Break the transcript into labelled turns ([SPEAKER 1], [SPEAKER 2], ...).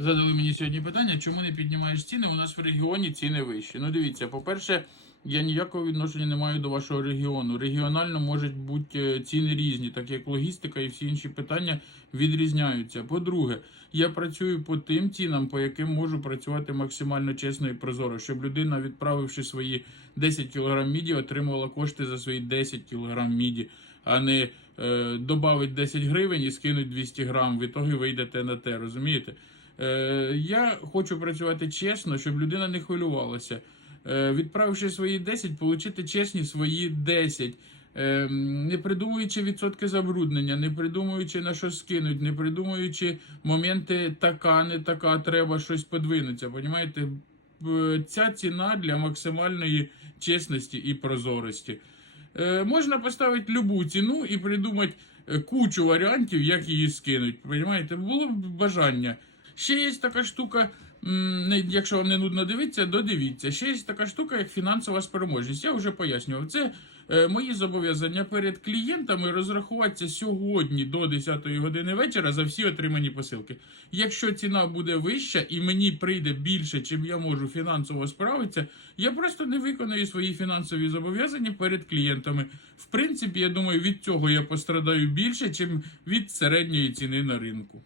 [SPEAKER 1] Задали мені сьогодні питання, чому не піднімаєш ціни? У нас в регіоні ціни вищі. Ну дивіться, по-перше, я ніякого відношення не маю до вашого регіону. Регіонально можуть бути е, ціни різні, так як логістика і всі інші питання відрізняються. По-друге, я працюю по тим цінам, по яким можу працювати максимально чесно і прозоро, щоб людина, відправивши свої 10 кг міді, отримувала кошти за свої 10 кг міді, а не е, додавить 10 гривень і скинуть 200 грам. В ітогі вийдете на те, розумієте? Е, я хочу працювати чесно, щоб людина не хвилювалася. Е, відправивши свої 10, отримати чесні свої 10. Е, не придумуючи відсотки забруднення, не придумуючи на що скинуть, не придумуючи моменти така, не така, треба щось подвинутися. Понімаєте? Ця ціна для максимальної чесності і прозорості. Можна поставити любу ціну і придумати кучу варіантів, як її скинуть. Понімаєте? Було б бажання. Ще є така штука, якщо вам не нудно дивитися, додивіться. Ще є така штука, як фінансова спроможність. Я вже пояснював. Це е, мої зобов'язання перед клієнтами розрахуватися сьогодні до 10 години вечора за всі отримані посилки. Якщо ціна буде вища і мені прийде більше, чим я можу фінансово справитися, я просто не виконую свої фінансові зобов'язання перед клієнтами. В принципі, я думаю, від цього я пострадаю більше, чим від середньої ціни на ринку.